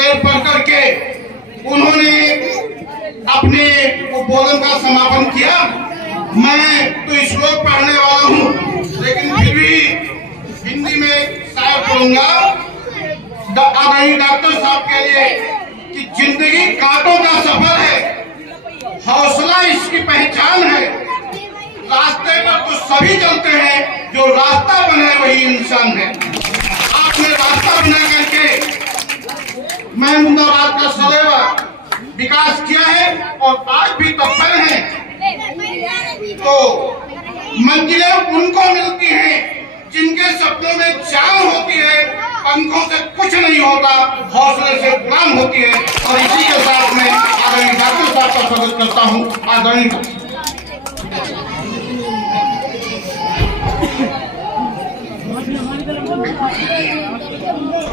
शेर पढ़ करके उन्होंने अपने उद्बोधन का समापन किया। मैं तो श्लोक पढ़ने वाला हूँ, लेकिन फिर भी हिंदी में शायद पढ़ूंगा आदरणीय डॉक्टर साहब के लिए कि जिंदगी कांटों का सफर है, हौसला इसकी पहचान है। रास्ते पर तो सभी चलते हैं, जो रास्ता बने वही इंसान है। आपने रास्ता बना करके मैं मुंदाबाद का सदैव विकास किया है और आज भी तत्पर है। तो मंजिलें उनको मिलती हैं जिनके सपनों में जान होती है, पंखों से कुछ नहीं होता, हौसले से गुलाम होती है। और इसी के साथ मैं आदरणीय डॉक्टर साहब का स्वागत करता हूँ। आदरणीय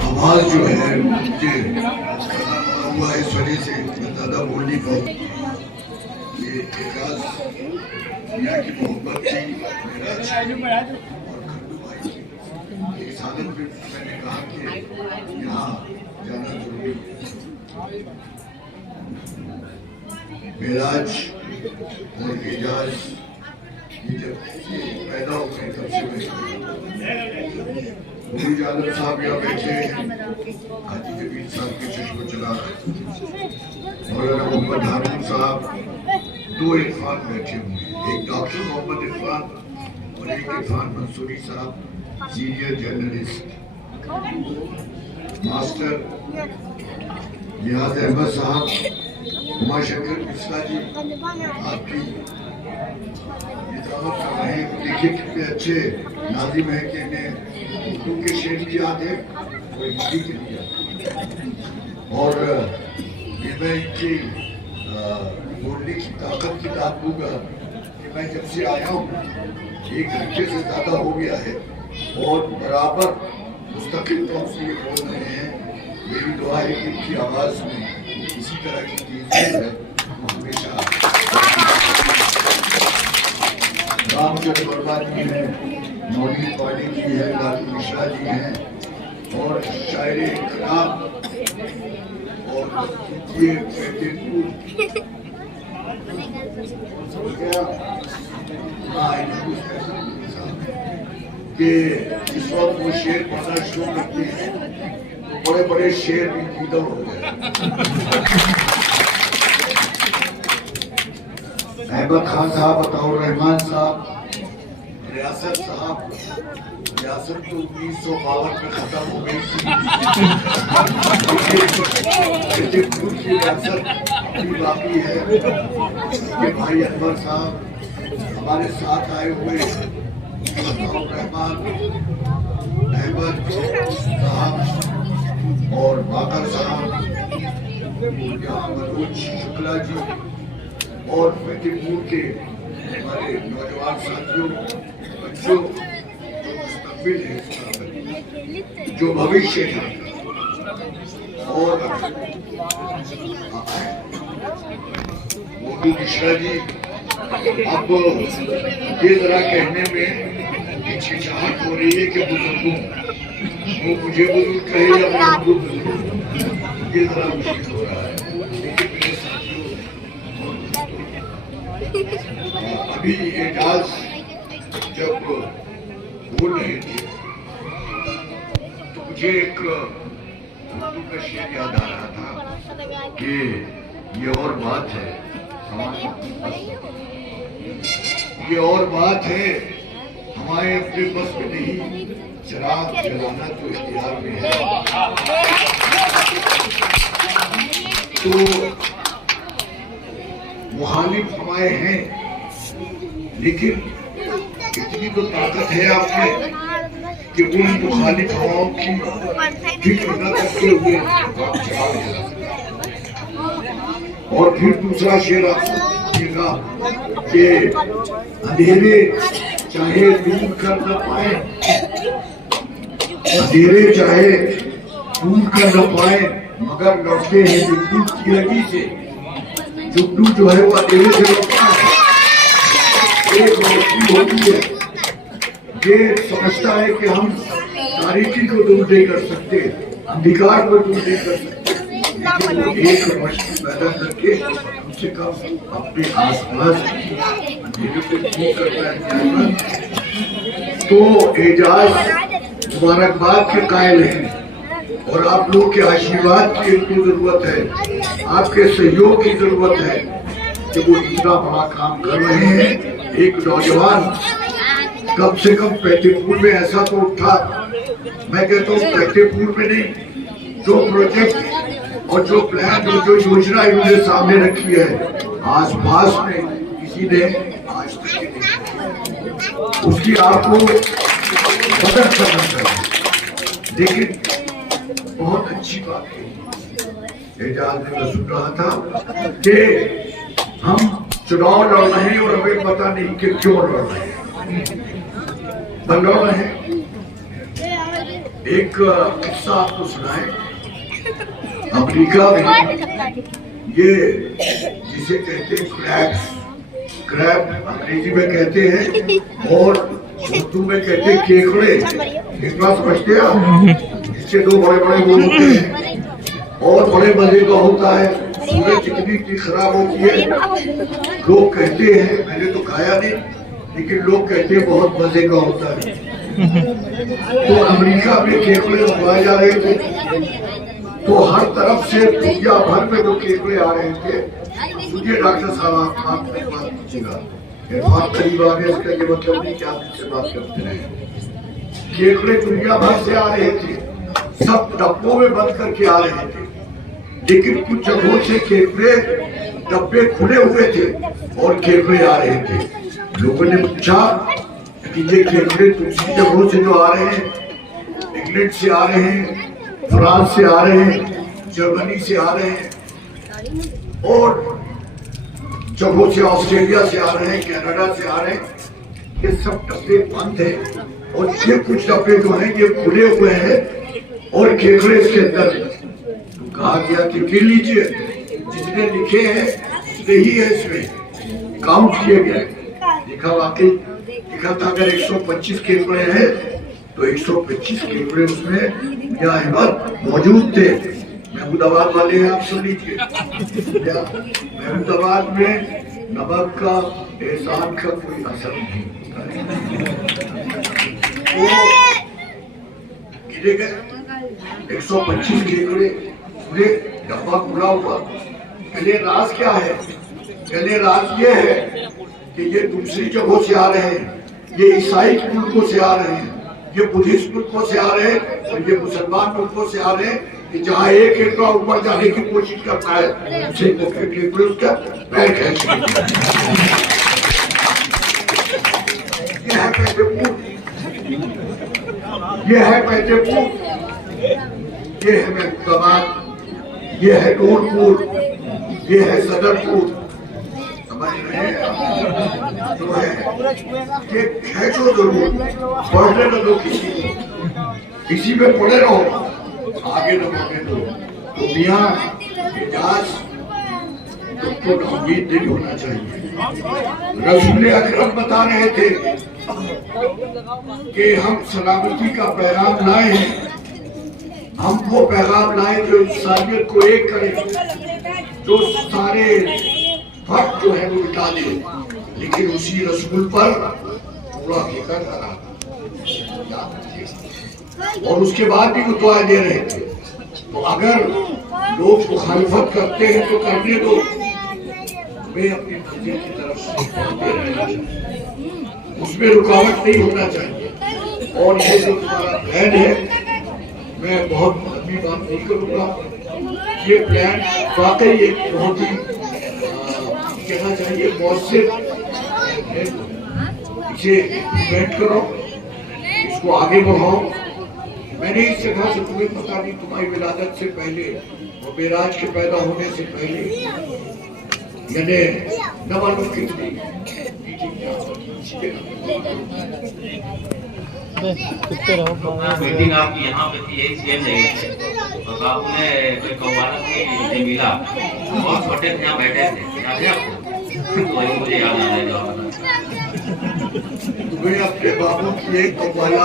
आवाज जो है मुझे हुआ इस वजह से मैं ज्यादा बोल नहीं पाऊँ। ये एकाज यहाँ की मोहब्बत थी मेरा और खंडू भाई की। इस हालत में मैंने कहा कि यहाँ जाना जरूरी है। मेराज और एजाज ये जब ये पैदा हो गए तब से मुरीद आलम साहब यहाँ बैठे हाजी जमील साहब के चश्मो चला मौलाना मोहम्मद हारून साहब, दो इरफान बैठे हुए हैं, एक डॉक्टर मोहम्मद इरफान और एक इरफान मंसूरी साहब सीनियर जर्नलिस्ट, मास्टर नियाज अहमद साहब, उमाशंकर मिश्रा जी आपकी इजाजत कर रहे हैं। देखिए कितने अच्छे नाजिम है कि इन्हें उर्दू के शेर भी याद है और हिंदी के भी याद। और ये मैं इनकी बोलने की ताकत की दाद दूंगा कि मैं जब से आया हूँ 1 घंटे से ज़्यादा हो गया है और बराबर मुस्तकिल तौर से ये बोल रहे हैं। मेरी दुआ है कि इनकी आवाज़ में इसी तरह की चीज़ है हमेशा। रामचंद्र वर्मा जी हैं, मौनी पाली जी है, लालू मिश्रा जी हैं और शायर इकराम और ये कि इस वक्त वो शेर पढ़ना शुरू करते हैं तो बड़े बड़े शेर भी कीदा हो गए। अहमद खान साहब, अताउर रहमान साहद, रियासत साहब, रियासत तो 1952 में खत्म हो गई थी, की रियासत अभी बाकी है। ये भाई अनवर साहब हमारे साथ आए हुए, अताउर रहमान, अहमद साहब और बाकर साहब, मनोज शुक्ला जी और फतेहपुर के हमारे नौजवान साथियों, बच्चों, जो मुस्तकबिल है, जो भविष्य है। और मोदी मिश्रा जी, अब ये जरा कहने में हिचकिचाहट हो रही है कि बुजुर्गों, वो मुझे बुजुर्ग कहे या मैं उनको बुजुर्ग, ये जरा मुश्किल हो रहा है। अभी एजाज जब बोल रहे थे तो मुझे एक उर्दू का शेर याद आ रहा था कि ये और बात है ये और बात है हमारे अपने बस में नहीं, चिराग जलाना तो इख्तियार में है। तो मुखालिफ हमारे हैं, लेकिन इतनी तो ताकत है आप में कि उन मुखालिफ हवाओं की फिक्र न करते हुए आप चला सकते। और फिर दूसरा शेर आप सुनिएगा कि अंधेरे चाहे दूर कर न पाए, अंधेरे चाहे दूर कर न पाए, मगर लौटते हैं विद्युत की लगी से। जुगनू जो है वो अंधेरे से लौटता है, एक रोशनी होती है, ये समझता है कि हम तारीकी को दूर नहीं कर सकते, अंधकार को दूर नहीं कर सकते, ایک روشنی پیدا کر کے کم سے کم اپنے آس پاس اندھیرے کو دور کرتا ہے. تو اعجاز مبارکباد کے قائل ہیں اور آپ لوگ کے آشیرواد کی ان کو ضرورت ہے, آپ کے سہیوگ کی ضرورت ہے کہ وہ اتنا بڑا کام کر رہے ہیں. ایک نوجوان کم سے کم پیٹے پور میں ایسا تو اٹھا, میں کہتا ہوں پیٹے پور میں نہیں, جو پروجیکٹ اور جو پلان اور جو یوجنا انہوں نے سامنے رکھی ہے آس پاس میں کسی نے آج تک نہیں, اس کی آپ کو قدر کرنا چاہیے. لیکن بہت اچھی بات ہے اعجاز نے, میں سن رہا تھا کہ ہم چناؤ لڑ رہے ہیں اور ہمیں پتہ نہیں کہ کیوں لڑ رہے ہیں, بس لڑ رہے ہیں. ایک قصہ آپ کو سنائیں, امریکہ میں یہ جسے کہتے ہیں کریب انگریزی میں کہتے ہیں اور اردو میں کہتے ہیں کیکڑے. کیکڑا سمجھتے ہیں آپ, اس سے دو بڑے بڑے وہ ہوتے ہیں اور بڑے مزے کا ہوتا ہے. سورج اتنی خراب ہوتی ہے, لوگ کہتے ہیں, میں نے تو کھایا نہیں لیکن لوگ کہتے ہیں بہت مزے کا ہوتا ہے. تو امریکہ میں کیکڑے اگائے جا رہے تھے, تو ہر طرف سے دنیا بھر میں جو کیکڑے آ رہے تھے. مجھے ڈاکٹر صاحب آپ سے بات پوچھے گا, آپ قریب آ گئے, اس کا یہ مطلب نہیں کہ آپ سے بات کرتے رہے. کیکڑے دنیا بھر سے آ رہے تھے, سب ڈبوں میں بند کر کے آ رہے تھے, لیکن کچھ جگہوں سے کیکڑے ڈبے کھلے ہوئے تھے اور کیکڑے آ رہے تھے. لوگوں نے پوچھا کہ یہ کیکڑے دوسری جگہوں سے جو آ رہے ہیں, انگلینڈ سے آ رہے ہیں, فرانس سے آ رہے ہیں, جرمنی سے آ رہے ہیں اور جگہوں سے آسٹریلیا سے آ رہے ہیں, کینیڈا سے آ رہے ہیں, یہ سب ڈبے بند ہیں اور یہ کچھ ڈبے جو ہیں یہ کھلے ہوئے ہیں اور کیکڑے اس کے اندر ہیں. کہا گیا کہ گر لیجئے, جس نے لکھے ہیں اس نے ہی ہے, اس میں کاؤنٹ کیے گئے. دیکھا واقعی لکھا تھا اگر 125 کیکڑے ہیں تو 125 کیکڑے اس میں یا احمد موجود تھے. محمود آباد والے ہیں, آپ سن لیجئے, محمود آباد میں نمک کا احسان کا کوئی اثر نہیں ہوتا ہے. گرے گئے 125 کیکڑے, پورے ڈبہ کھلا ہوا. پہلے راز کیا ہے؟ پہلے راز یہ ہے کہ یہ دوسری جگہوں سے آ رہے ہیں, یہ عیسائی ملکوں سے آ رہے ہیں, یہ بدھسٹ ملکوں سے آ رہے ہیں اور یہ مسلمان ملکوں سے آ رہے ہیں کہ جہاں ایک کیکڑا اوپر جانے کی کوشش کرتا ہے اسے کیکڑے اس کا پیر کھینچ لیتے ہیں. یہ ہے پیٹے پور, یہ ہے پیٹے پور, یہ ہے محمود آباد, یہ ہے نور پور, یہ ہے صدر پور. سمجھ رہے ہیں جو ہے کہ کھینچو ضرور, پڑھنے نہ دو کسی کو, کسی میں پڑھے رہو, آگے نہ بڑھنے دو. تو میاں اعجاز تم کو امید نہیں ہونا چاہیے. رسول اکرم بتا رہے تھے کہ ہم سلامتی کا پیغام لائے ہیں, ہم وہ پیغام لائے جو انسانیت کو ایک کرے, جو سارے فرق جو ہے وہ مٹا دے, لیکن اسی رسول پر پورا فکر کرا. اور اس کے بعد بھی وہ دعائیں دے رہے تھے. تو اگر لوگ مخالفت کرتے ہیں تو کرنے دو, ہمیں اپنی مرضی کی طرف سے اس میں رکاوٹ نہیں ہونا چاہیے. اور یہ جو تمہارا پلان ہے, میں بہت لمبی بات نہیں کروں گا, یہ پلان واقعی ایک بہت ہی کہنا چاہیے مؤثر ہے. اسے امپلیمنٹ کرو, اس کو آگے بڑھاؤ. میں نے اس جگہ سے تمہیں پتا نہیں, تمہاری ولادت سے پہلے اور معراج کے پیدا ہونے سے پہلے میں نے نہ معلوم کتنی میٹنگ آپ کی یہاں پہ تھی, ایک سیم نہیں تھے, بس آپ نے کوئی قوانا نہیں ملا, بہت چھوٹے تھے یہاں بیٹھے تھے, یاد ہے آپ کو؟ تو وہی مجھے یاد آ رہا ہے. تمہیں اپنے بابوں کی ایک قوانا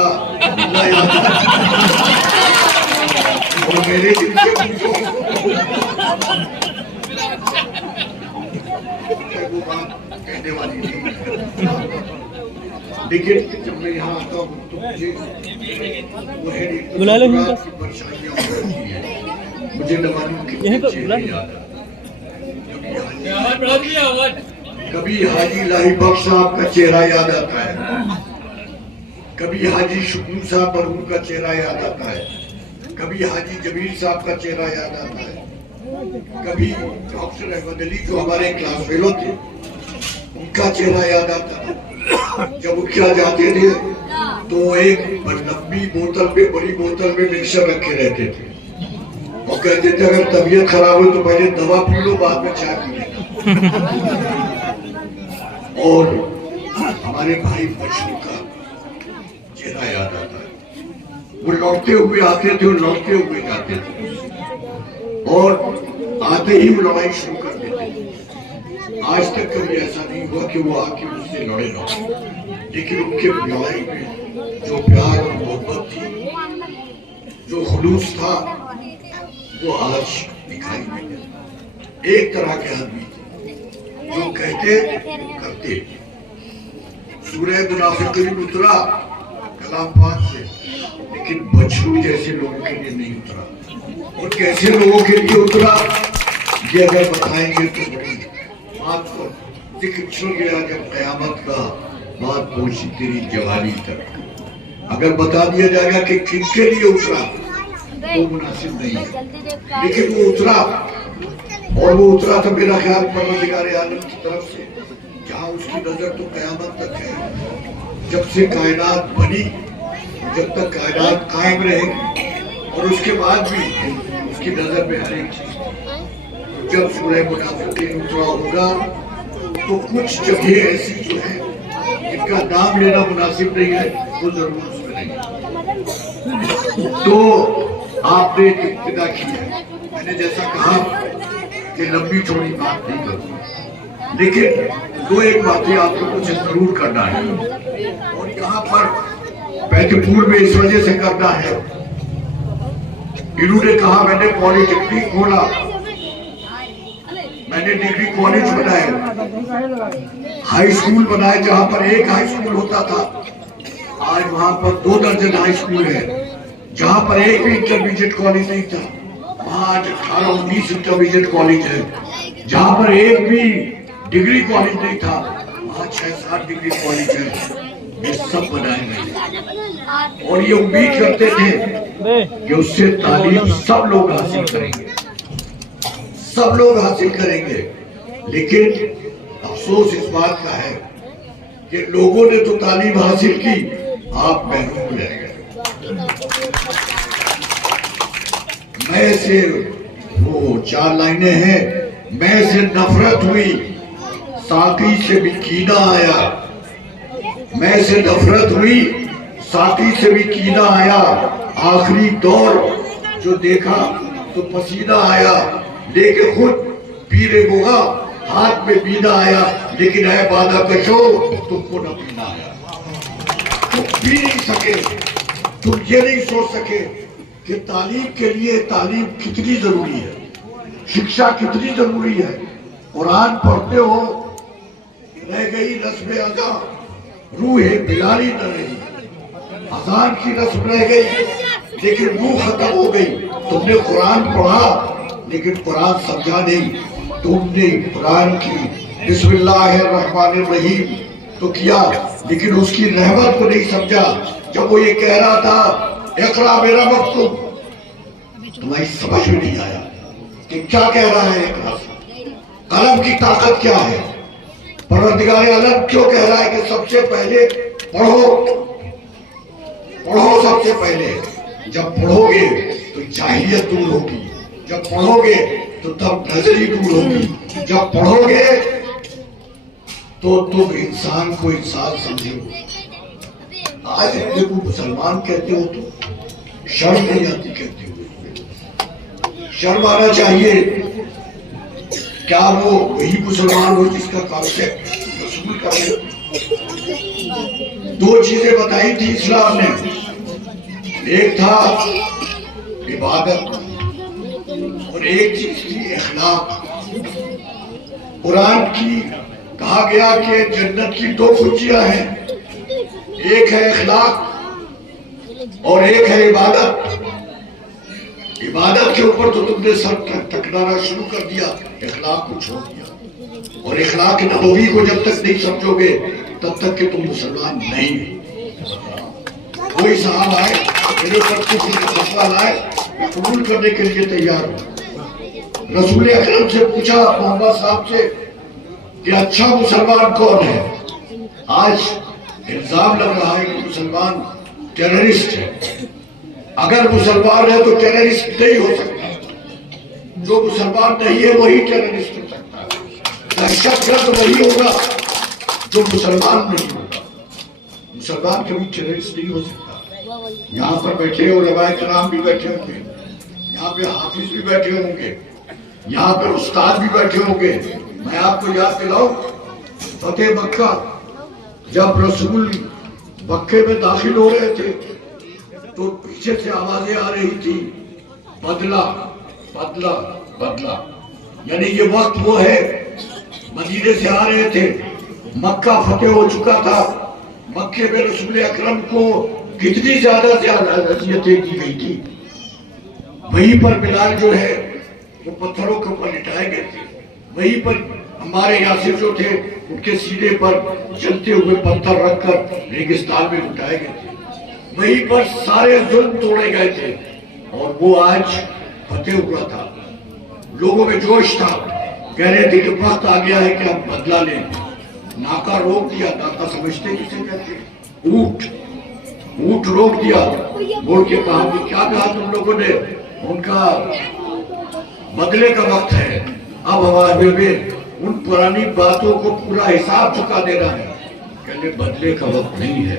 اور میرے دل سے لیکن جب میں یہاں آتا ہوں تو مجھے پریشانیاں ہوتی ہیں. مجھے نوانوں کے چہرے یاد آتے ہیں. کبھی حاجی لاہی بخش صاحب کا چہرہ یاد آتا ہے, کبھی حاجی شکور صاحب مرحوم کا چہرہ یاد آتا ہے, کبھی حاجی جمیل صاحب کا چہرہ یاد آتا ہے, کبھی ڈاکٹر احمد علی جو ہمارے کلاس فیلو تھے ان کا چہرہ یاد آتا ہے. جب وہ کیا جاتے تھے تو ایک لمبی بوتل میں, بڑی بوتل میں مکسر رکھے رہتے تھے اور کہتے تھے اگر طبیعت خراب ہو تو پہلے دوا پی لو, بعد میں چائے پی لینا. اور ہمارے بھائی بچوں کا چہرہ یاد آتا ہے. وہ لوٹتے ہوئے آتے تھے اور لوٹتے ہوئے جاتے تھے اور آتے ہی وہ لڑائی شروع کر دیتے تھے. آج تک کبھی ایسا نہیں ہوا کہ وہ آ کے مجھ سے لڑے نہ, لیکن ان کے لڑائی میں جو پیار اور محبت تھی, جو خلوص تھا, وہ آج دکھائی نہیں دیتا. ایک طرح کے آدمی تھے جو کہتے کرتے. سورہ منافقین اترا کلام پاک سے, لیکن بچھڑو جیسے لوگوں کے لیے نہیں اترا. اور کیسے لوگوں کے لیے اترا یہ اگر بتائیں گے تو بڑی بات کو ذکر چھڑ گیا. جب قیامت کا بات پہنچی تیری جوانی تک, اگر بتا دیا جائے گا کہ کن کے لیے اترا تو مناسب نہیں ہے, لیکن وہ اترا. اور وہ اترا تھا میرا خیال پروردگار عالم کی طرف سے, جہاں اس کی نظر تو قیامت تک ہے. جب سے کائنات بنی, جب تک کائنات قائم رہے گی, اور اس کے بعد بھی اس کی نظر میں ہر ایک چیز. جب سورہ منافقین اترا ہوگا تو کچھ جگہ ایسی جو ہے جن کا نام لینا مناسب نہیں ہے وہ ضرور اس میں نہیں. تو آپ نے ابتدا کی ہے, میں نے جیسا کہا کہ لمبی چوڑی بات نہیں کروں, لیکن دو ایک باتیں آپ کو مجھے ضرور کرنا ہے. اور یہاں پر بیت پور میں اس وجہ سے کرنا ہے, انہوں نے کہا میں نے پولی ٹیکنک کھولا, میں نے ڈگری کالج بنائے, ہائی اسکول بنائے. جہاں پر ایک ہائی اسکول ہوتا تھا آج وہاں پر 2 درجن ہائی اسکول ہے. جہاں پر ایک بھی انٹرمیڈیٹ کالج نہیں تھا وہاں آج 18-19 انٹرمیڈیٹ کالج ہے. جہاں پر ایک بھی ڈگری کالج نہیں تھا وہاں 6-7 ڈگری کالج ہے. یہ سب بنائے گئے اور یہ امید کرتے تھے کہ اس سے تعلیم سب لوگ حاصل کریں گے, سب لوگ حاصل کریں گے. لیکن افسوس اس بات کا ہے کہ لوگوں نے تو تعلیم حاصل کی, آپ محروم رہ گئے. میں سے وہ 4 لائنیں ہیں. میں سے نفرت ہوئی ساقی سے بھی کینہ آیا, میں سے نفرت ہوئی ساقی سے بھی کینہ آیا. آخری دور جو دیکھا تو پسینہ آیا, لیکن خود پیر بغا ہاتھ میں پینا آیا. لیکن اے بادہ کشو تم کو نہ پینا آیا. تم پی نہیں سکے, تم یہ نہیں سوچ سکے کہ تعلیم کے لیے تعلیم کتنی ضروری ہے, شکشا کتنی ضروری ہے. قرآن پڑھتے ہو رہ گئی رسم اذان, روح بلالی نہ رہی. اذان کی رسم رہ گئی لیکن روح ختم ہو گئی. تم نے قرآن پڑھا لیکن قرآن سمجھا نہیں. تم نے قرآن کی بسم اللہ الرحمن الرحیم تو کیا لیکن اس کی رحمت کو نہیں سمجھا. جب وہ یہ کہہ رہا تھا اقرا میرا مکتوب, تمہیں سمجھ میں نہیں آیا کہ کیا کہہ رہا ہے اقرا. قلم کی طاقت کیا ہے. پروردگار عالم کیوں کہہ رہا ہے کہ سب سے پہلے پڑھو, پڑھو سب سے پہلے. جب پڑھو گے تو جاہلیت دور ہوگی, جب پڑھو گے تو تب نظری دور ہوگی, جب پڑھو گے تو تم انسان کو انسان سمجھو گے. آج اپنے کو مسلمان کہتے ہو تو شرم نہیں آتی کہتے ہو. شرم آنا چاہیے. کیا وہ وہی مسلمان ہو جس کا کانسیپٹ رسول کا ہے. 2 چیزیں بتائی تھی اسلام نے, ایک تھا عبادت اور ایک چیز تھی اخلاق. قرآن کی کہا گیا کہ جنت کی 2 کنجیاں ہیں, ایک ہے اخلاق اور ایک ہے عبادت. عبادت کے اوپر تو تم نے سر ٹکرانا شروع کر دیا, اخلاق کو چھوڑ دیا. اور اخلاق نبوی کو جب تک نہیں سمجھو گے تب تک کہ تم مسلمان نہیں. کوئی صاحب آئے میرے اوپر کچھ مسئلہ لائے, میں قبول کرنے کے لیے تیار ہوں. رسول اکرم سے پوچھا محمد صاحب سے کہ اچھا مسلمان کون ہے؟ آج الزام لگ رہا ہے کہ مسلمان ٹیررسٹ ہے. اگر مسلمان ہے تو ٹیررسٹ نہیں ہو سکتا. جو مسلمان نہیں ہے وہی ٹیررسٹ ہو سکتا ہے. دہشت گرد وہی ہوگا جو مسلمان نہیں ہوگا. مسلمان کبھی ٹیررسٹ نہیں ہو سکتا. یہاں پر بیٹھے علماء کرام بھی بیٹھے ہوں گے, یہاں پہ حافظ بھی بیٹھے ہوں گے, یہاں پہ استاد بھی بیٹھے ہوں گے. میں آپ کو یاد دلاؤں, فتح مکہ جب رسول مکے میں داخل ہو رہے تھے تو پیچھے سے آوازیں آ رہی تھی, بدلہ بدلہ بدلہ. یعنی یہ وقت وہ ہے, مدینے سے آ رہے تھے, مکہ فتح ہو چکا تھا. مکے میں رسول اکرم کو کتنی زیادہ اذیتیں کی گئی تھی. وہیں پر بلال جو ہے وہ پتھروں کے اوپر لٹائے گئے تھے. وہیں پر ہمارے یاسر جو تھے ان کے سینے پر جلتے ہوئے پتھر رکھ کر ریگستان میں لٹائے گئے تھے. وہیں پر سارے ظلم توڑے گئے تھے. اور وہ آج فتح ہوا تھا. لوگوں میں جوش تھا, کہہ رہے تھے کہ وقت آ گیا ہے کہ ہم بدلہ لیں. ناکا روک دیا. ناکا سمجھتے کسے کہتے ہیں؟ اونٹ روک دیا. مڑ کے کہا کہ کیا کہا تم لوگوں نے؟ ان کا بدلے کا وقت ہے. اب ہمارے ان پرانی باتوں کو پورا حساب چکا دینا ہے. کہنے بدلے کا وقت نہیں ہے,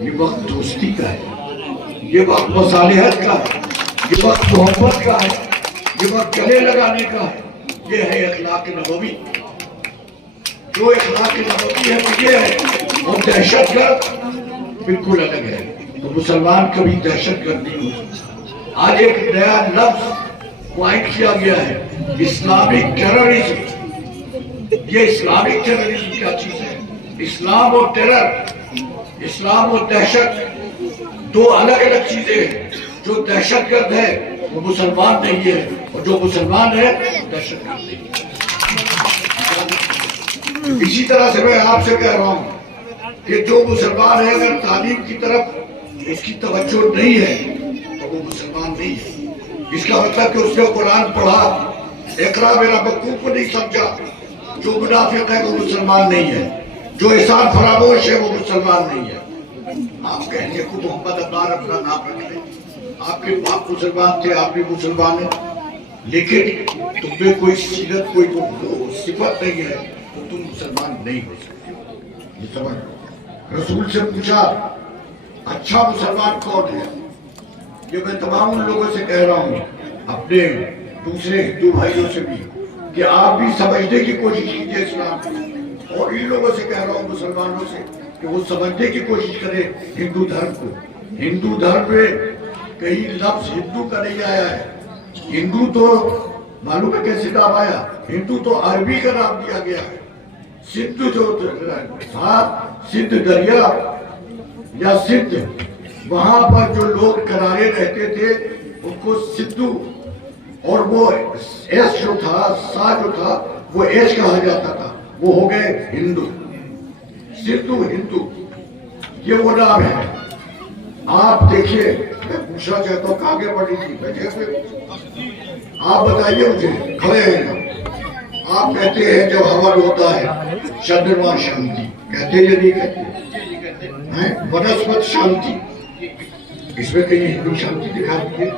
یہ وقت دوستی کا ہے, یہ وقت مصالحت کا ہے, یہ وقت محبت کا ہے, یہ وقت گلے لگانے کا ہے. یہ ہے اخلاق نبوی. جو اخلاق نبوی ہے وہ یہ ہے. اور دہشت گرد بالکل الگ ہے. تو مسلمان کبھی دہشت گرد نہیں ہو. آج ایک نیا لفظ قائم کیا گیا ہے, اسلامک ٹیررزم. یہ اسلامک ٹیررزم کیا چیز ہے؟ اسلام اور ٹیرر, اسلام اور دہشت دو الگ الگ چیزیں ہیں. جو دہشت گرد ہے وہ مسلمان نہیں ہے, اور جو مسلمان ہے وہ دہشت گرد نہیں ہے. اسی طرح سے میں آپ سے کہہ رہا ہوں کہ جو مسلمان ہے اگر تعلیم کی طرف اس کی توجہ نہیں ہے تو وہ مسلمان نہیں ہے. اس کا مطلب کہ اس نے قرآن پڑھا, اقرا میرا مکتوب کو نہیں سمجھا. جو منافق ہے وہ مسلمان نہیں ہے. جو احسان فراموش ہے وہ مسلمان نہیں ہے. آپ کہنے کو محمد عبدال اپنا نام رکھ لیں. آپ کے باپ مسلمان تھے, آپ بھی مسلمان ہیں, لیکن تم میں کوئی سیرت, کوئی صفت نہیں ہے تو تم مسلمان نہیں ہو سکتے. یہ سمجھ. رسول سے پوچھا اچھا مسلمان کون ہے؟ یہ میں تمام ان لوگوں سے کہہ رہا ہوں, اپنے دوسرے ہندو بھائیوں سے بھی, کہ آپ بھی سمجھنے کی کوشش کیجئے اسلام کو. اور ان لوگوں سے کہہ رہا ہوں مسلمانوں سے کہ وہ سمجھنے کی کوشش کرے ہندو دھرم کو. ہندو دھرم میں کہیں لفظ ہندو کا نہیں آیا ہے. ہندو تو معلوم ہے کیسے نام آیا؟ ہندو تو عربی کا نام دیا گیا ہے. سندھ جو تھا, سندھ دریا یا سندھ, وہاں پر جو لوگ کنارے رہتے تھے ان کو سندھو, اور وہ ایس جو تھا, سا جو تھا وہ ایش کہا جاتا تھا. وہ ہو گئے ہندو. سندھو ہندو یہ وہ نام ہے. آپ دیکھیے, میں پوچھنا چاہتا ہوں کہاں آگے بڑھی تھی, آپ بتائیے مجھے, کھڑے ہیں آپ کہتے ہیں جب ہون ہوتا ہے چندرما شانتی کہتے یا نہیں کہتے؟ ونسپت شانتی, اس میں کہیں ہندو شانتی دکھا دیجیے.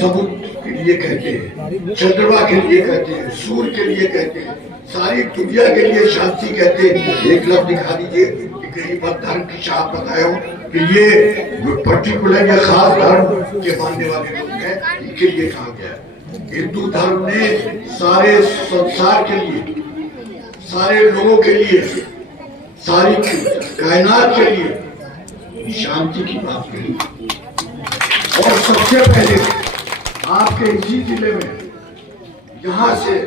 سبوت کے لیے کہتے ہیں, چندرما کے لیے کہتے ہیں, سور کے لیے کہتے ہیں, ساری دنیا کے لیے شانتی کہتے ہیں. ایک لفظ دکھا دیجیے کہ کہیں پر دھرم کی چھاپ بتائے ہو کہ یہ پرٹیکولر یا خاص دھرم کے ماننے والے لوگ ہیں, ان کے لیے کہا گیا ہے. ہندو دھرم نے سارے سنسار کے لیے, سارے لوگوں کے لیے, ساری کائنات کے لیے شانتی کی بات کری. اور سب سے پہلے آپ کے اسی ضلع میں یہاں سے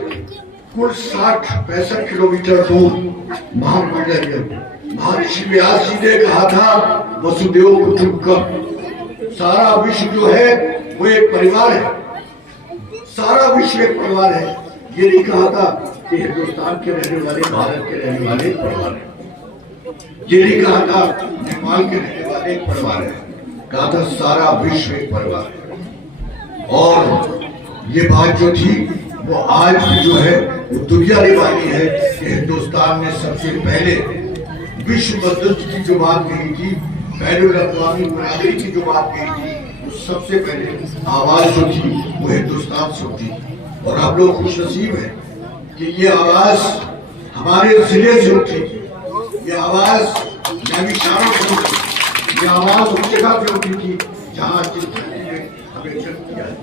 کل 60-65 کلومیٹر دور مہامنڈل महर्षि व्यास जी ने कहा था वसुदेव कुटुंबकम, सारा विश्व जो है वो एक परिवार है, सारा विश्व एक परिवार है। ये नहीं कहा था कि हिंदुस्तान के रहने वाले, भारत के रहने वाले एक परिवार है, ये नहीं कहा था नेपाल के रहने वाले एक परिवार है, कहा था सारा विश्व एक परिवार है। और ये बात जो थी वो आज भी जो है वो दुनिया ने मानी है कि हिंदुस्तान ने सबसे पहले विश्व मजलिस की जो बात कही थी, बैनुल अक़वामी बरादरी की जो बात कही थी, वो सबसे पहले आवाज जो थी वो हिंदुस्तान से उठी। और आप लोग खुश नसीब हैं कि ये आवाज हमारे जिले से उठी, ये आवाज नैमिषारण्य से उठी, ये आवाज उस जगह से उठी थी जहाँ जिस धरती ने हमें जन्म दिया है।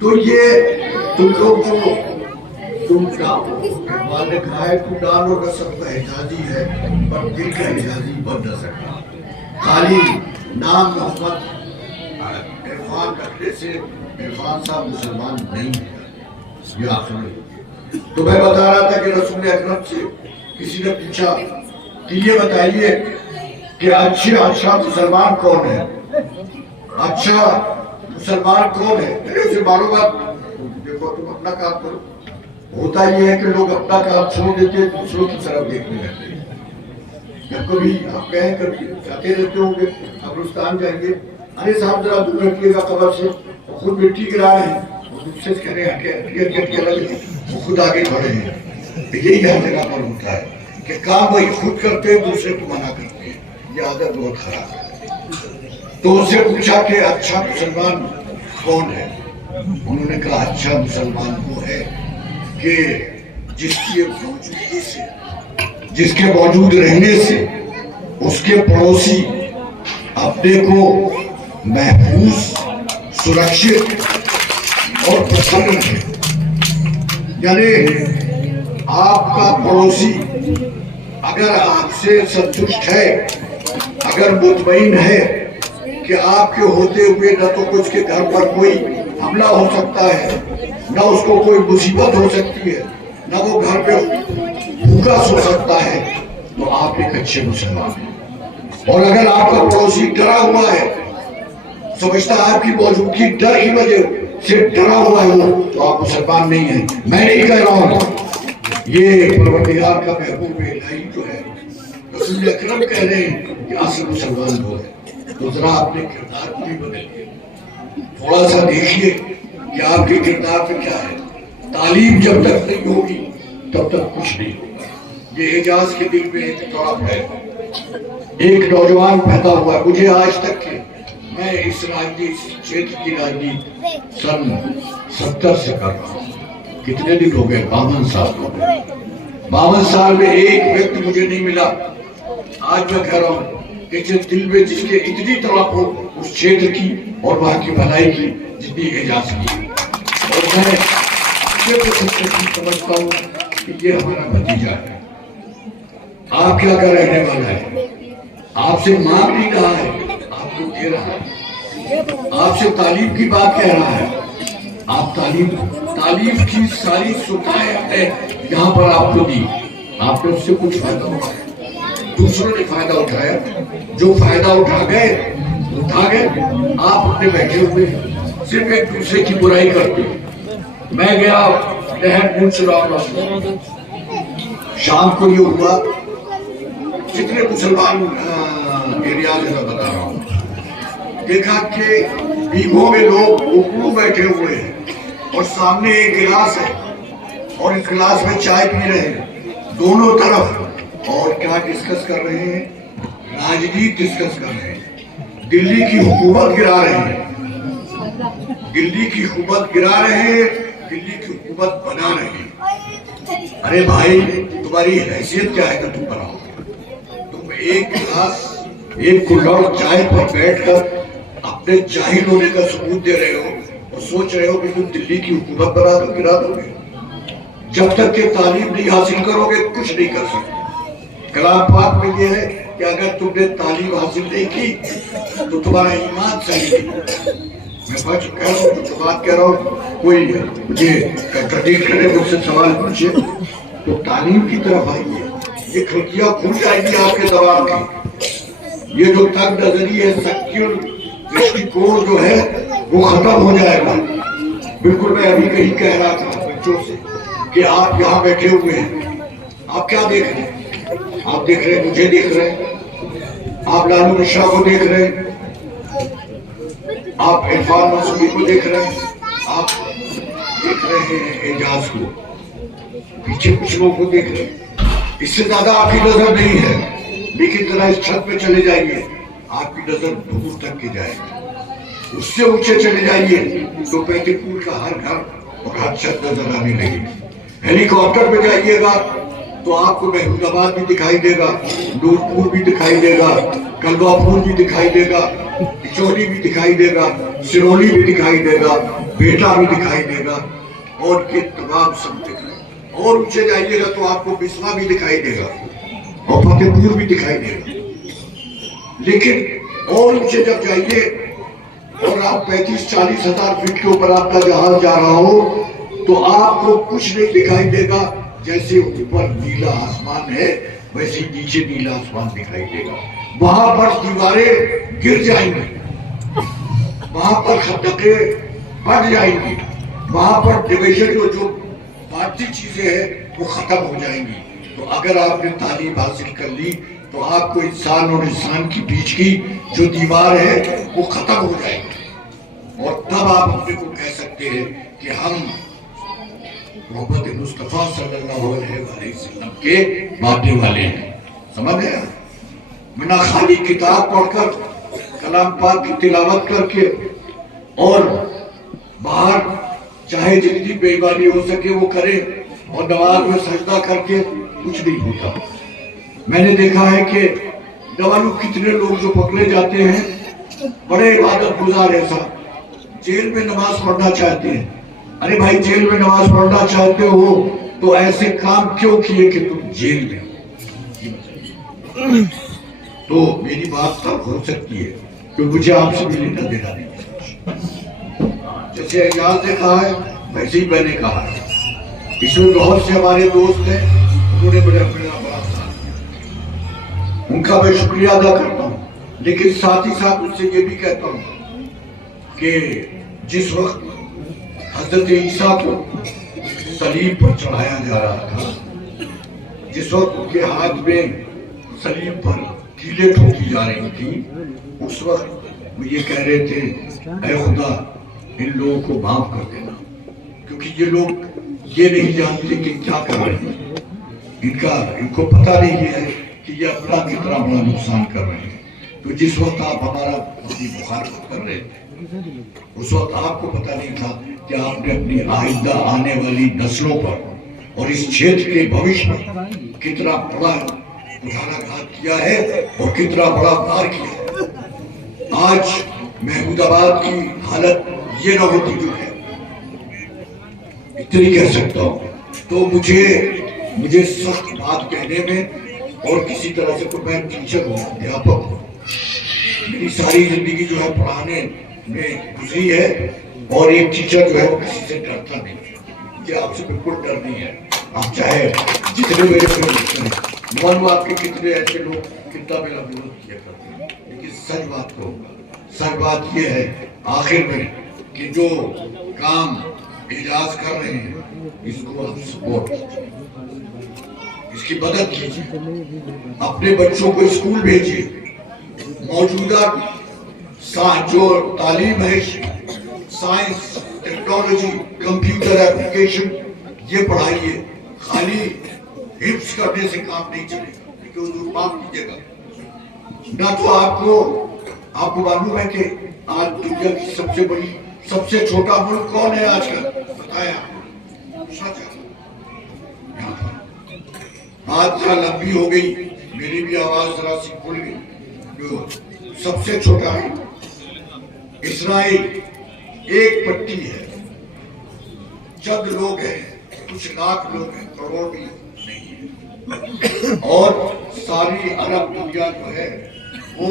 तो ये तुम लोग जो तुम भगवान ने कहा है तुम डालो का सबका एजाजी है, पर दिल का एजाजी बन न सकता। खाली नाम मोहम्मद इरफान रखने से इरफान साहब मुसलमान नहीं है, ये आप समझ। तो मैं बता रहा था कि रसूल अकरम से किसी ने पूछा कि ये बताइए कि अच्छा मुसलमान कौन है, अच्छा मुसलमान कौन है। मैंने उसे मालूम बात, देखो तुम अपना काम करो। होता ये है कि लोग अपना काम छोड़ देते हैं, दूसरों की तरफ देखने लगते हैं। जब कभी आप कहें कभी जाते रहते होंगे, कब्रिस्तान जाएंगे, अरे साहब जरा दूर रखिएगा कब्र से, वो खुद मिट्टी गिरा रहे हैं, दूसरे कह रहे हैं वो खुद आगे बढ़े हैं। यही हर जगह पर होता है कि काम वही खुद करते हैं, दूसरे को मना करते हैं। ये आदत बहुत खराब है। तो उससे पूछा कि अच्छा मुसलमान कौन है। उन्होंने कहा अच्छा मुसलमान वो है कि जिसकी मौजूदगी से, जिसके मौजूद रहने से उसके पड़ोसी अपने को महफूज, सुरक्षित और प्रसन्न है। यानी आपका पड़ोसी अगर आपसे संतुष्ट है, अगर मुतमईन है कि आपके होते हुए न तो कुछ के घर पर कोई हमला हो सकता है, न उसको कोई मुसीबत हो सकती है, न वो घर पे भूखा सो सकता है, तो आप एक अच्छे मुसलमान हैं। और अगर आपका पड़ोसी डरा हुआ है, समझता है आपकी मौजूदगी डर की वजह से डरा हुआ है वो, तो आप मुसलमान नहीं है। मैं नहीं कह रहा हूँ, ये परवरदिगार का महबूब इलाही जो है रसूल अकरम कह रहे हैं कि असल मुसलमान वो है। तो जरा अपने किरदार को भी बदलिए, थोड़ा सा देखिए कि आपके किरदार में क्या है। तालीम जब तक नहीं होगी तब तक कुछ नहीं होगा। ये एजाज के दिल में एक तड़प है, एक नौजवान पैदा हुआ। मुझे आज तक के, मैं इस राजनीति क्षेत्र की राजनीति सन 70 से कर रहा हूँ। कितने दिन हो गए? 52 साल हो गए। 52 साल में एक व्यक्ति मुझे नहीं मिला। आज मैं कह रहा हूँ कि जिस दिल में जिसके इतनी तड़प हो उस क्षेत्र की और वहां की भलाई की, जितनी एजाज की। और मैं ये तो सबसे समझता हूँ कि ये हमारा भतीजा है। आप क्या कर रहने वाला है? आपसे मांग नहीं रहा है, आपको दे रहा है। आपसे तालीम की बात कह रहा है, आप तालीम की सारी सुविधाएं यहाँ पर आपको दी, आपने उससे कुछ फायदा उठाया, दूसरों ने फायदा उठाया। जो फायदा उठा गए, आप अपने बैठे हुए सिर्फ एक दूसरे की बुराई करते। मैं गया नहर पूछ रहा, शाम को ये हुआ, जितने मुसलमान एरिया में मैं बता रहा हूँ, देखा कि बीघों में लोग ऊपरू बैठे हुए हैं और सामने एक गिलास है और इस गिलास में चाय पी रहे हैं दोनों तरफ। और क्या डिस्कस कर रहे हैं? राजनीति डिस्कस कर रहे हैं। दिल्ली की हुकूमत गिरा रहे हैं, दिल्ली की हुकूमत गिरा रहे हैं, दिल्ली की हुकूमत बना रहे हैं। अरे भाई, तुम्हारी हैसियत क्या है कि तुम बनाओ? तुम एक गिलास, एक कुल्हड़ चाय पर बैठकर अपने जाहिल होने का सबूत दे रहे हो और सोच रहे हो कि तुम दिल्ली की हुकूमत बना दो, गिरा दोगे। जब तक के तालीम नहीं हासिल करोगे कुछ नहीं कर सकते। कलाम पाक में ये है कि अगर तुमने तालीम हासिल नहीं की तो तुम्हारा ईमान सही नहीं। मैं बच कह रहा हूँ, तो बात कह रहा हूँ, कोई मुझे कंट्राडिक्ट करे, मुझसे सवाल पूछे तो तालीम की तरफ आइए। ये खिड़कियां खुल जाएगी आपके दिमाग की। ये जो तंग नजरी है, सेक्युलर दृष्टिकोण जो है वो खत्म हो जाएगा। बिल्कुल मैं अभी कहीं कह रहा था बच्चों से कि आप यहाँ बैठे हुए हैं, आप क्या देख रहे हैं? आप देख रहे हैं मुझे देख रहे हैं, आप लालू मिश्रा को देख रहे हैं, आप इरफान मसूदी को देख रहे हैं, आप देख रहे हैं एजाज को, पीछे कुछ लोगों को देख रहे हैं। इससे ज्यादा आपकी नजर नहीं है, लेकिन जरा इस छत पे चले जाइए, आपकी नजर दूर तक की जाएगी। उससे ऊंचे चले जाइए तो पैंतीपुर का हर घर और हर छत नजर आने लगेगी। हेलीकॉप्टर में जाइएगा तो आपको महमूदाबाद भी दिखाई देगा, नूरपुर भी दिखाई देगा, कलवापुर भी दिखाई देगा, इचौली भी दिखाई देगा, सिरौली भी दिखाई देगा, बेटा भी दिखाई देगा, और ये तमाम सब दिख रहे। और ऊंचे जाइएगा तो आपको बिस्वा भी दिखाई देगा और फतेहपुर भी दिखाई देगा। लेकिन और ऊंचे जब जाइए और आप 35-40 हजार फीट के ऊपर आपका जहाज जा रहा हो तो आपको कुछ नहीं दिखाई देगा। जैसे ऊपर नीला आसमान है वैसे नीचे नीला आसमान दिखाई देगा। वहां पर दीवारें गिर जाएंगी, वहां पर खतरे बढ़ जाएंगी, वहां पर डिविजन जो बाकी चीजें हैं वो खत्म हो जाएंगी। तो अगर आपने तालीम हासिल कर ली तो आपको इंसान और इंसान के बीच की जो दीवार है वो खत्म हो जाएगी, और तब आप अपने को कह सकते हैं कि हम मोहम्मद मुस्तफा सल्लल्लाहु अलैहि वसल्लम के मानने वाले हैं। समझ गए? बिना खाली किताब पढ़कर, कलाम पाक की तिलावत करके और बाहर चाहे जितनी बेईमानी हो सके वो करे और नमाज में सजदा करके कुछ नहीं होता। मैंने देखा है कि दवालू कितने लोग जो पकड़े जाते हैं बड़े इबादत गुजार है साहब, जेल में नमाज पढ़ना चाहते हैं। अरे भाई, जेल में नमाज पढ़ना चाहते हो तो ऐसे काम क्यों किए कि तुम जेल में हो? तो मेरी बात तब हो सकती है कि मुझे आपसे भी लेना देना नहीं। जैसे एजाज ने कहा है वैसे ही मैंने कहा है। इसमें बहुत से हमारे दोस्त हैं, उन्होंने बड़ा साथ दिया, उनका मैं शुक्रिया अदा करता हूँ। लेकिन साथ ही साथ उससे ये भी कहता हूँ कि जिस वक्त हजरत ईसा को सलीब पर चढ़ाया जा रहा था, जिस वक्त उनके हाथ में सलीब पर कीलें ठोकी जा रही थी, उस वक्त वो ये कह रहे थे, ऐ खुदा इन लोगों को माफ कर देना, क्योंकि ये लोग ये नहीं जानते कि क्या कर रहे हैं। इनको पता नहीं है कि ये अपना कितना बड़ा नुकसान कर रहे हैं। तो जिस वक्त आप हमारा अपनी मुखालफत कर रहे थे उस वक्त आपको पता नहीं था कि आपने अपनी आइंदा आने वाली नस्लों पर और इस क्षेत्र के भविष्य में कितना बड़ा कुठाराघात किया है और कितना बड़ा वार किया है। आज महमूदाबाद की हालत ये न होती जो है, इतनी कह सकता हूँ। तो मुझे सख्त बात कहने में और किसी तरह से, तो मैं टीचर हूँ, अध्यापक हूँ, मेरी सारी जिंदगी जो है पढ़ाने में गुजरी है, और एक टीचर जो है वो किसी से डरता नहीं। मुझे आपसे बिल्कुल डर नहीं है। आप चाहे जितने मेरे विरोध करें, मानो आपके कितने ऐसे लोग कितना मेरा विरोध किया करते हैं, लेकिन सच बात कहूँगा, सच बात ये है आखिर में कि जो काम एजाज कर रहे हैं इसको आप सपोर्ट कीजिए, इसकी मदद कीजिए, अपने बच्चों को स्कूल भेजिए। मौजूदा जो तालीम है, साइंस, टेक्नोलॉजी, कंप्यूटर एप्लीकेशन, ये पढ़ाइए। खाली हिफ्ज करने से काम नहीं चलेगा, क्योंकि माफ कीजिएगा ना, तो आपको मालूम है कि आज दुनिया की सबसे छोटा मुल्क कौन है आजकल? बताया बात जरा लंबी हो गई, मेरी भी आवाज जरा सी खुल गई। जो सबसे छोटा है इस्राइल, एक पट्टी है, चंद लोग हैं, कुछ लाख लोग हैं, करोड़ भी नहीं है। और सारी अरब दुनिया जो है वो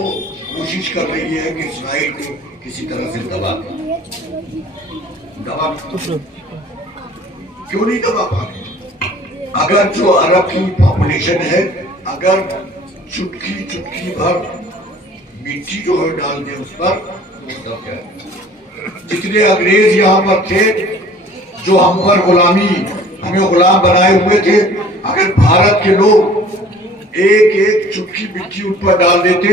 कोशिश कर रही है कि इस्राइल को किसी तरह से दबा क्यों नहीं दबा पा रहे? अगर जो अरब की पॉपुलेशन है अगर चुटकी चुटकी भर मिट्टी जो है डाल दें उस पर वो दब जाए। जितने अंग्रेज यहाँ पर थे जो हम पर गुलामी, हमें गुलाम बनाए हुए थे, अगर भारत के लोग एक एक चुटकी मिट्टी उन पर डाल देते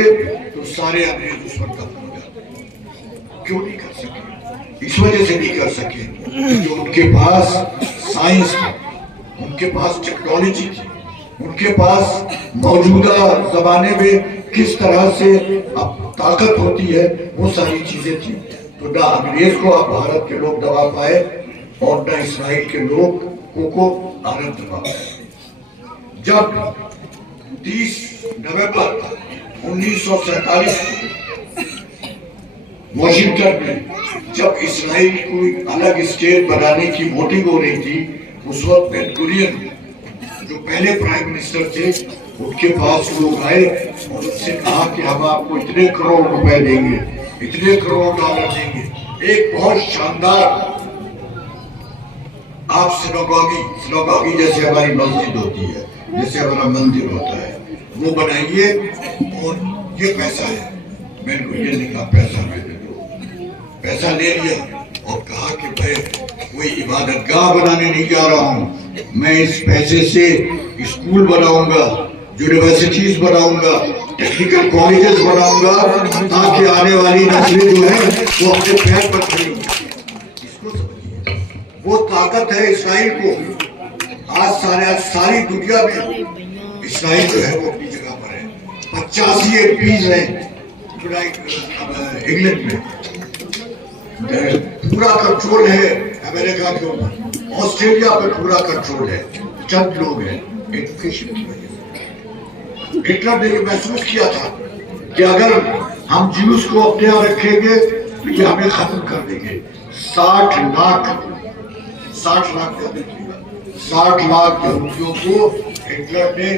तो सारे अंग्रेज उस पर दब हो जाते। क्यों नहीं कर सके? इस वजह से नहीं कर सके जो उनके पास साइंस था, उनके पास टेक्नोलॉजी थी, उनके पास मौजूदा जमाने में किस तरह से अब ताकत होती है वो सारी चीजें थी। तो ना अंग्रेज को अब भारत के लोग दबा पाए और न इसराइल के लोग को भारत दबा पाए। जब 30 नवंबर 1947 वॉशिंगटन में जब इसराइल को अलग स्टेट बनाने की वोटिंग हो रही थी, उस वक्त बेन गुरियन जो पहले प्राइम मिनिस्टर थे उनके पास लोग आए और उससे कहा कि हम आपको इतने करोड़ रुपए देंगे, इतने करोड़ डॉलर देंगे। एक बहुत शानदार आप सिनोगॉगी जैसे हमारी मस्जिद होती है, जैसे हमारा मंदिर होता है, वो बनाइए और ये पैसा है। बेन गुरियन ने कहा पैसा मैं दे दो। पैसा ले लिया और कहा कि मैं कोई इबादतगाह बनाने नहीं जा रहा हूँ, मैं इस पैसे से स्कूल बनाऊंगा, यूनिवर्सिटीज बनाऊंगा, टेक्निकल कॉलेजेस बनाऊंगा, ताकि आने वाली नस्लें जो है वो अपने पैर पर खड़ी हों। इसको समझिए, वो ताकत है इसराइल को। आज सारी दुनिया में इसराइल जो है वो अपनी जगह पर है। 85 एमपीज हैं इंग्लैंड में, पूरा कंट्रोल है अमेरिका के ऊपर, ऑस्ट्रेलिया पर पूरा कंट्रोल है। चंद लोग हैं एजुकेशन की वजह से। हिटलर ने ये महसूस किया था कि अगर हम ज्यूस को अपने यहाँ रखेंगे तो ये हमें खत्म कर देंगे। 60 लाख यहूदियों को हिटलर ने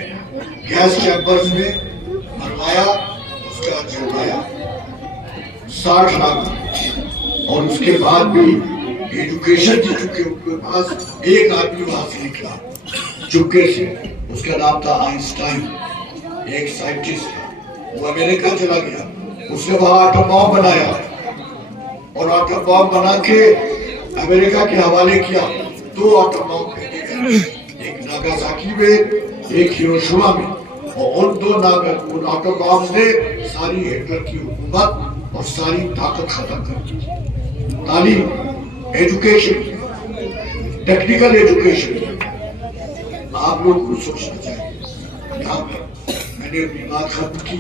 गैस चैम्बर्स में मरवाया, उसका जलाया। 60 लाख। और उसके बाद भी एजुकेशन थी, चूंकि उनके पास एक आदमी वहां से निकला चुपके से, उसका नाम था आइंस्टाइन, एक साइंटिस्ट था। वो अमेरिका चला गया, उसने वहां एटम बॉम्ब बनाया और एटम बॉम्ब बना के अमेरिका के हवाले किया। 2 एटम बॉम्ब फेंके गए, एक नागासाकी में, एक हिरोशिमा में। और उन 2 एटम बॉम्ब ने सारी हिटलर की हुकूमत और सारी ताकत खत्म कर दी। तालीम, एजुकेशन, टेक्निकल एजुकेशन, आप लोग को सोचना चाहिए। यहाँ पर मैंने अपनी बात खत्म की।